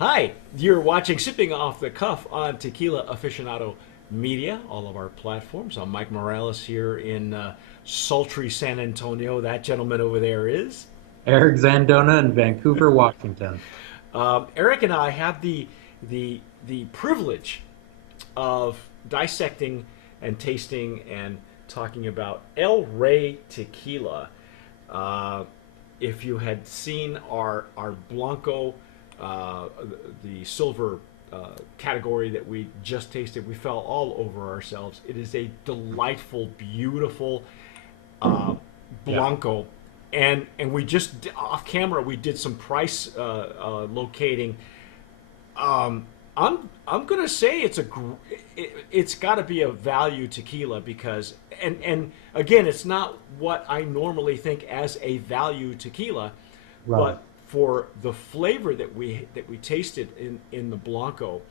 Hi, you're watching Sipping Off the Cuff on Tequila Aficionado Media, all of our platforms. I'm Mike Morales here in sultry San Antonio. That gentleman over there is. Eric Zandona in Vancouver, Washington. Eric and I have the privilege of dissecting and tasting and talking about El Rey Tequila. Uh, if you had seen our Blanco, uh, the silver category that we just tasted, we fell all over ourselves. It is a delightful, beautiful uh, Yeah. Blanco, and we just off camera we did some price locating. I'm gonna say it's got to be a value tequila because and again it's not what I normally think as a value tequila, Right. but for the flavor that we tasted in the Blanco,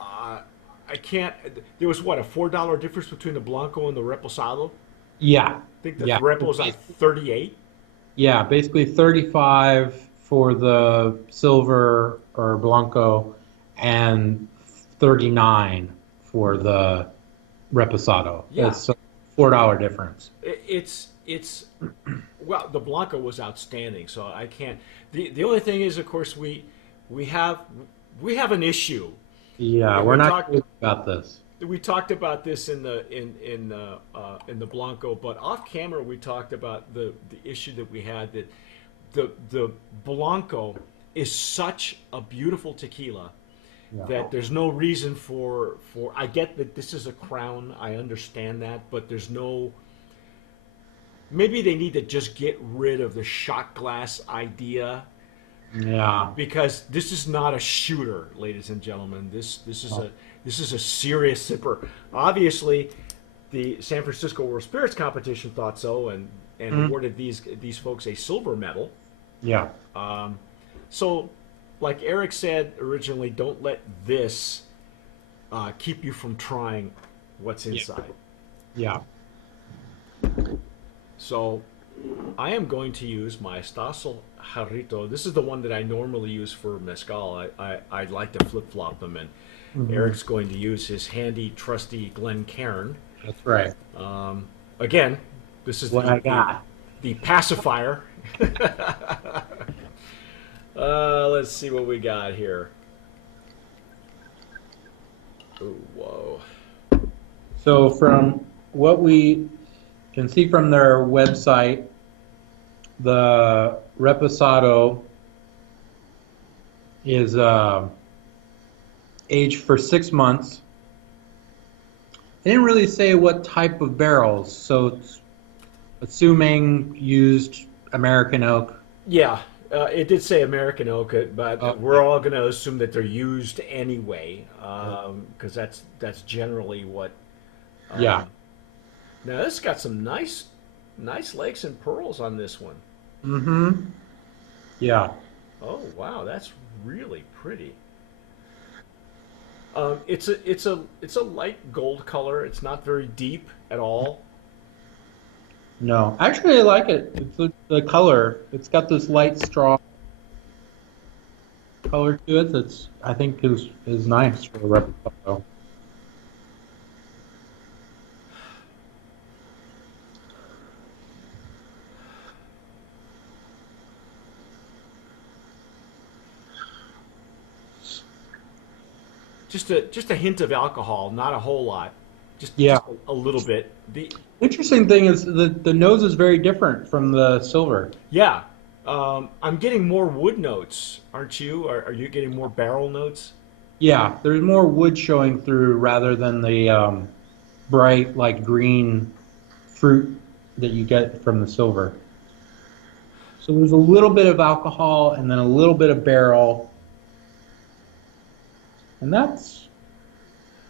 I can't. There was what, a $4 difference between the Blanco and the Reposado. Yeah. I think the Yeah. Repo's at 38. Yeah. Basically 35 for the silver or Blanco and 39 for the Reposado. Yeah, It's a $4 difference. it's well, the Blanco was outstanding, so I can't. The only thing is, of course, we have we have an issue, Yeah. and We're not crazy about this. we talked about this in the Blanco, but off camera we talked about the issue that we had that the Blanco is such a beautiful tequila Yeah. that there's no reason for I get that this is a crown, I understand that, but there's no, maybe they need to just get rid of the shot glass idea Yeah. because this is not a shooter, ladies and gentlemen. This is a serious sipper. Obviously, the San Francisco World Spirits Competition thought so and Mm. awarded these folks a silver medal. Yeah. So, like Eric said originally, don't let this keep you from trying what's Yeah. inside. Yeah. So, I am going to use my Estasel Jarrito. This is the one that I normally use for mezcal. I like to flip flop them, and Hmm. Eric's going to use his handy, trusty Glencairn. That's right. Again, this is What I got. the pacifier. Let's see what we got here. Ooh, whoa. So from what we can see from their website, the Reposado is aged for 6 months. They didn't really say what type of barrels, so it's assuming used American oak. Yeah, it did say American oak, but we're Okay. all going to assume that they're used anyway, because that's generally what. Yeah. Um, Now this got some nice lakes and pearls on this one. Mm-hmm. Yeah. Oh wow, that's really pretty. It's a light gold color. It's not very deep at all. No, actually, I like it. It's the color. It's got this light straw color to it. That's I think is nice for a Reposado. Just a hint of alcohol, not a whole lot, Yeah. just a little bit. The Interesting thing is the nose is very different from the silver. Yeah, I'm getting more wood notes, aren't you? Are you getting more barrel notes? Yeah, there's more wood showing through rather than the bright like green fruit that you get from the silver. So there's a little bit of alcohol and then a little bit of barrel, and that's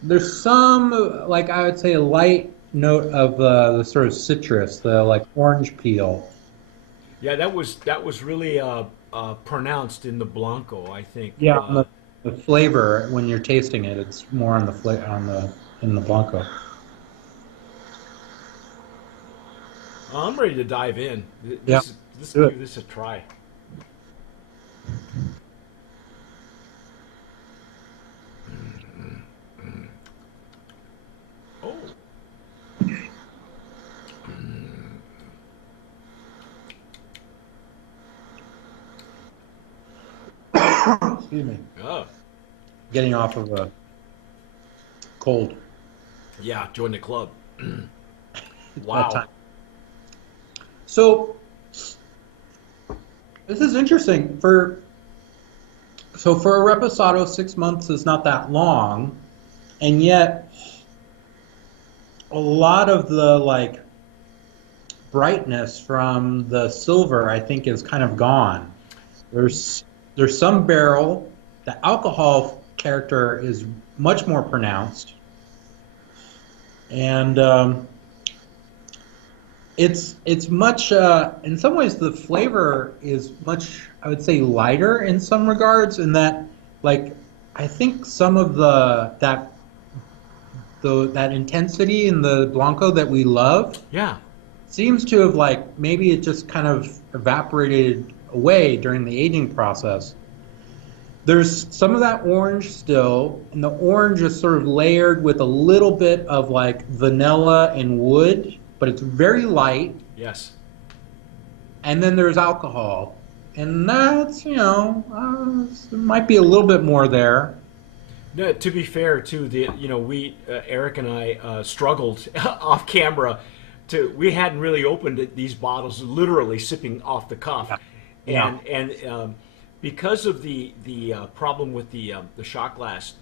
there's some like I would say a light note of the sort of citrus, the like orange peel. Yeah, that was really pronounced in the Blanco, I think. Yeah, on the flavor when you're tasting it, it's more on the on the in the Blanco. I'm ready to dive in. Yeah, This do give it. this a try. Excuse me. Oh, Getting off of a cold yeah, join the club. at that Wow. time. So this is interesting. For a reposado, 6 months is not that long, and yet a lot of the like brightness from the silver, I think, is kind of gone. There's some barrel. The alcohol character is much more pronounced, and it's much. In some ways, the flavor is much, I would say, lighter in some regards. In that, like, I think some of that intensity in the Blanco that we love Yeah. seems to have, like, maybe it just kind of evaporated away during the aging process. There's some of that orange still, and the orange is sort of layered with a little bit of like vanilla and wood, but it's very light. Yes. And then there's alcohol, and that's, there might be a little bit more there. No, to be fair, too, we Eric and I struggled off camera we hadn't really opened these bottles, literally sipping off the cuff, Yeah. and because of the problem with the shot glass,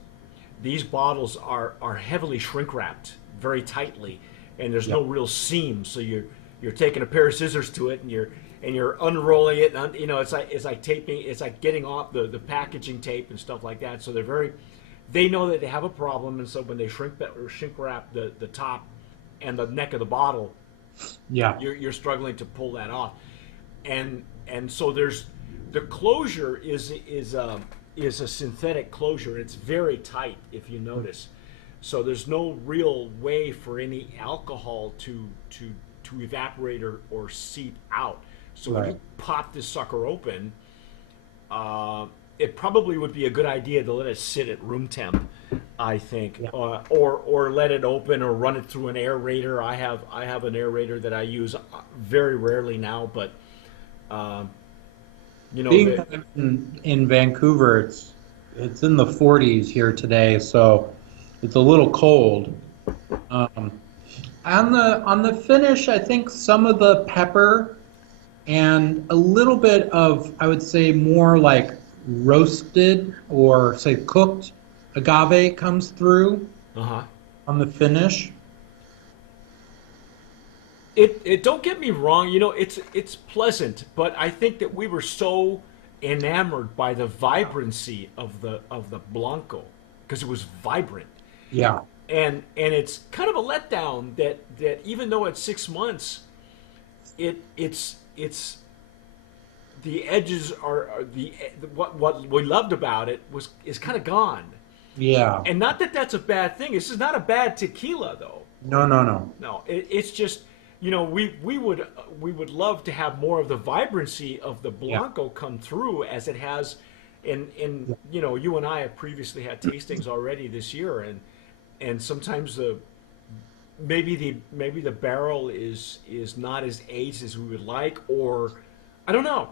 these bottles are heavily shrink wrapped very tightly, and there's Yeah. no real seam, so you're taking a pair of scissors to it, and you're unrolling it, and it's like taping, it's like getting off the packaging tape and stuff like that. So they know that they have a problem, and so when they shrink wrap the top and the neck of the bottle, Yeah. you're struggling to pull that off, and so there's the closure is a synthetic closure. It's very tight, if you notice. So there's no real way for any alcohol to evaporate or seep out. So when Right. you pop this sucker open, it probably would be a good idea to let it sit at room temp, I think, Yeah. or let it open or run it through an aerator. I have an aerator that I use very rarely now, but Being in Vancouver, it's in the 40s here today, so it's a little cold. Um, on the finish, I think some of the pepper and a little bit of, I would say, more like roasted or say cooked agave comes through uh-huh. on the finish. It don't get me wrong, it's pleasant, but I think that we were so enamored by the vibrancy of the Blanco because it was vibrant. Yeah, And it's kind of a letdown that even though it's 6 months, it's the edges are the what we loved about it is kind of gone. yeah. And not that that's a bad thing. This is not a bad tequila though. No, no, no. No, it's just we would love to have more of the vibrancy of the Blanco come through as it has in you and I have previously had tastings already this year, and sometimes maybe the barrel is not as aged as we would like, or I don't know.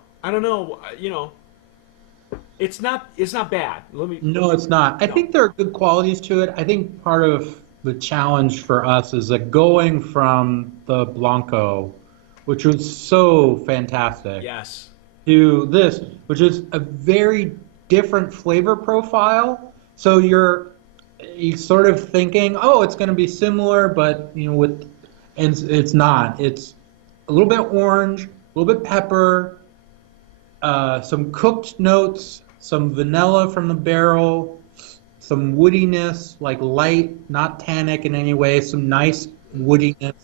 It's not bad. No, it's not. I No. think there are good qualities to it. I think part of the challenge for us is that going from the Blanco, which was so fantastic, Yes. to this, which is a very different flavor profile. So you sort of thinking, oh, it's going to be similar, but and it's not. It's a little bit orange, a little bit pepper, some cooked notes, some vanilla from the barrel, some woodiness, like light, not tannic in any way, some nice woodiness.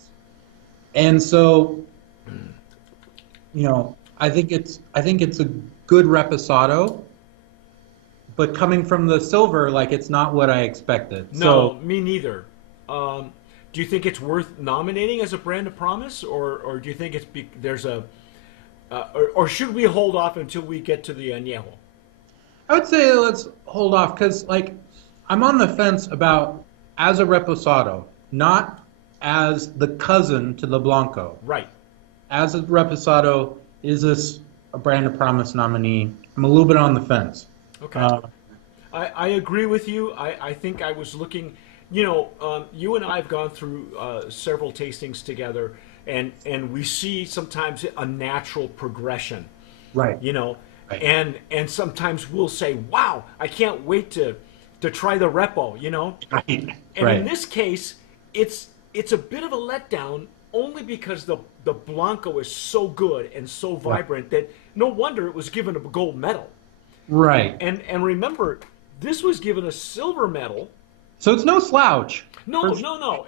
And so, I think it's a good reposado, but coming from the silver, like it's not what I expected. No, So me neither. Do you think it's worth nominating as a brand of promise, or do you think there's or should we hold off until we get to the añejo? I would say let's hold off because, like, I'm on the fence about as a reposado, not as the cousin to the Blanco. Right. As a reposado, is this a brand of promise nominee? I'm a little bit on the fence. Okay. I agree with you. I think I was looking, you and I have gone through several tastings together, and we see sometimes a natural progression, Right. you know, Right. and sometimes we'll say, "Wow, I can't wait to try the repo," Right. And in Right. this case, it's a bit of a letdown only because the Blanco is so good and so Yeah. vibrant that no wonder it was given a gold medal. Right. And remember, this was given a silver medal. So it's no slouch. No, For sure. no, no.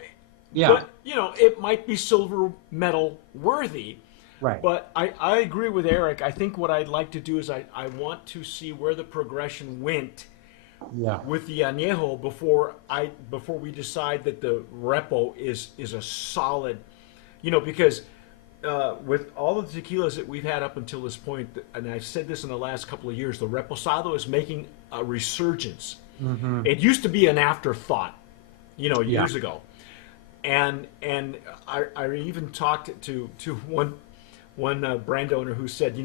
Yeah. But it might be silver medal worthy. Right. But I agree with Eric. I think what I'd like to do is I want to see where the progression went Yeah. with the añejo before we decide that the repo is a solid, because with all of the tequilas that we've had up until this point, and I've said this in the last couple of years, the Reposado is making a resurgence. Hmm. It used to be an afterthought, Yeah. years ago, and I even talked to one brand owner who said,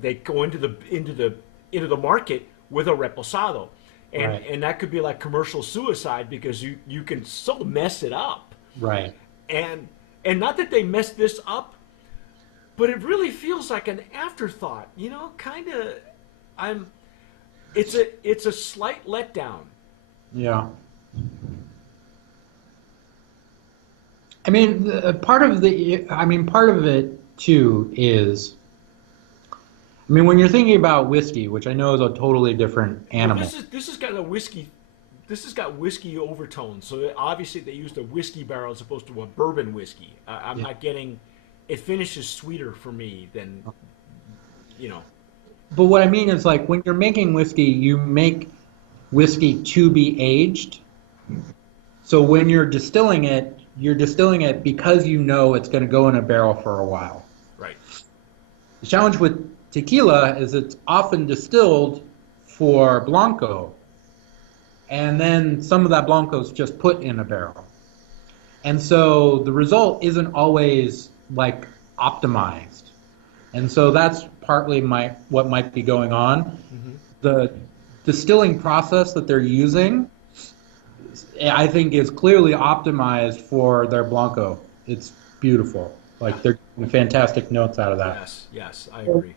they go into the market with a Reposado, and Right. and that could be like commercial suicide because you can so mess it up, Right. and not that they messed this up, but it really feels like an afterthought. Kind of. I'm. It's a slight letdown. Yeah. I mean, part of it too is, I mean, when you're thinking about whiskey, which I know is a totally different Well, animal. this has got a whiskey. This has got whiskey overtones. So obviously they used a whiskey barrel as opposed to a bourbon whiskey. I'm Yeah. not getting. It finishes sweeter for me than, you know. But what I mean is, like, when you're making whiskey, you make whiskey to be aged. So when you're distilling it because you know it's going to go in a barrel for a while. Right. The challenge with tequila is it's often distilled for Blanco, and then some of that Blanco is just put in a barrel. And so the result isn't always like optimized. And so that's partly what might be going on. Mm-hmm. The distilling process that they're using, I think, is clearly optimized for their Blanco. It's beautiful. Like, they're getting fantastic notes out of that. Yes, I agree.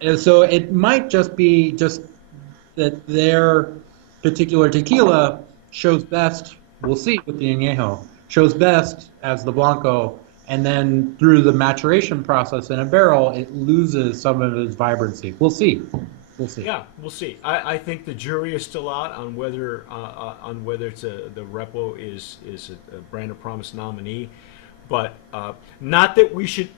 And so it might just be that their particular tequila shows best, we'll see with the añejo, shows best as the Blanco, and then through the maturation process in a barrel, it loses some of its vibrancy. We'll see. We'll see. Yeah, we'll see. I think the jury is still out on whether it's the Repo is a Brand of Promise nominee, but not that we should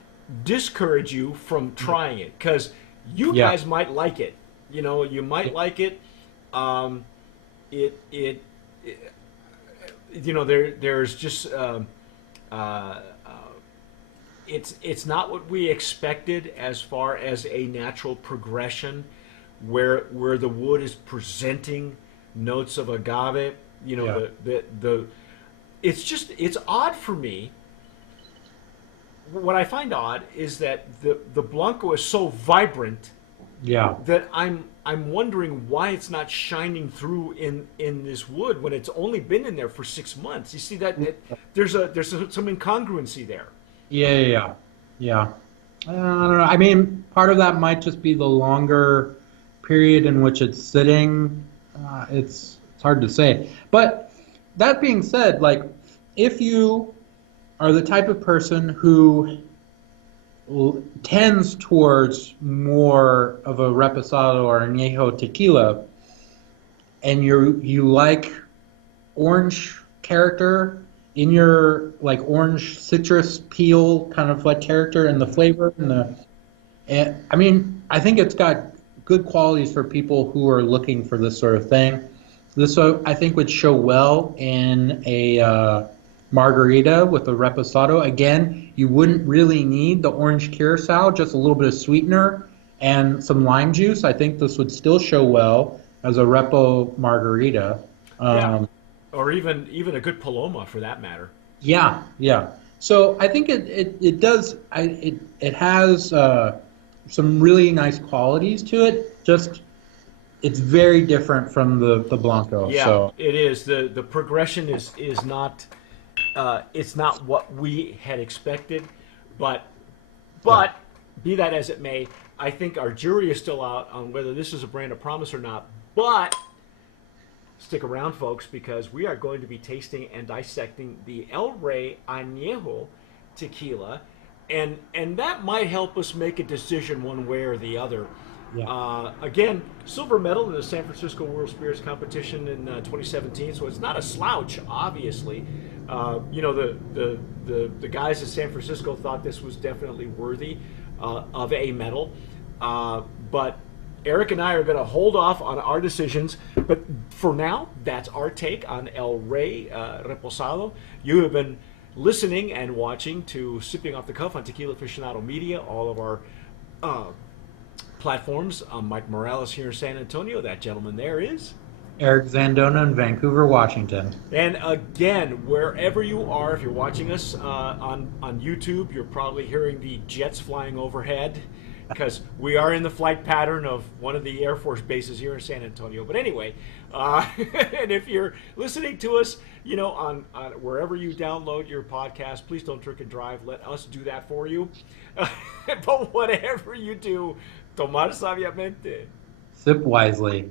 discourage you from trying it because you Yeah. guys might like it. You might like it. It, it, it there's just it's not what we expected as far as a natural progression where the wood is presenting notes of agave. Yeah. It's odd for me. What I find odd is that the Blanco is so vibrant Yeah. that I'm wondering why it's not shining through in this wood when it's only been in there for 6 months. You see that there's some incongruency there. Yeah. I don't know. I mean, part of that might just be the longer period in which it's sitting. It's hard to say. But that being said, like, if you are the type of person who tends towards more of a reposado or añejo tequila, and you like orange character in your, like, orange citrus peel kind of like character and the flavor and I mean, I think it's got good qualities for people who are looking for this sort of thing. This, I think, would show well in a margarita with a reposado. Again, you wouldn't really need the orange curacao, just a little bit of sweetener and some lime juice. I think this would still show well as a repo margarita. Yeah. Or even a good Paloma for that matter. Yeah. So I think it does. It has some really nice qualities to it. Just it's very different from the Blanco. Yeah, So it is. The progression is not it's not what we had expected, but yeah, but be that as it may, I think our jury is still out on whether this is a brand of promise or not. But stick around, folks, because we are going to be tasting and dissecting the El Rey Añejo tequila, and that might help us make a decision one way or the other. yeah. Again, silver medal in the San Francisco World Spirits Competition in 2017, so it's not a slouch, obviously. The guys at San Francisco thought this was definitely worthy of a medal, but Eric and I are going to hold off on our decisions, but for now, that's our take on El Rey Reposado. You have been listening and watching to Sipping Off the Cuff on Tequila Aficionado Media, all of our platforms. I'm Mike Morales here in San Antonio. That gentleman there is. Eric Zandona in Vancouver, Washington. And again, wherever you are, if you're watching us on YouTube, you're probably hearing the jets flying overhead because we are in the flight pattern of one of the Air Force bases here in San Antonio. But anyway, and if you're listening to us, on wherever you download your podcast, please don't drink and drive. Let us do that for you. But whatever you do, tomar sabiamente. Sip wisely.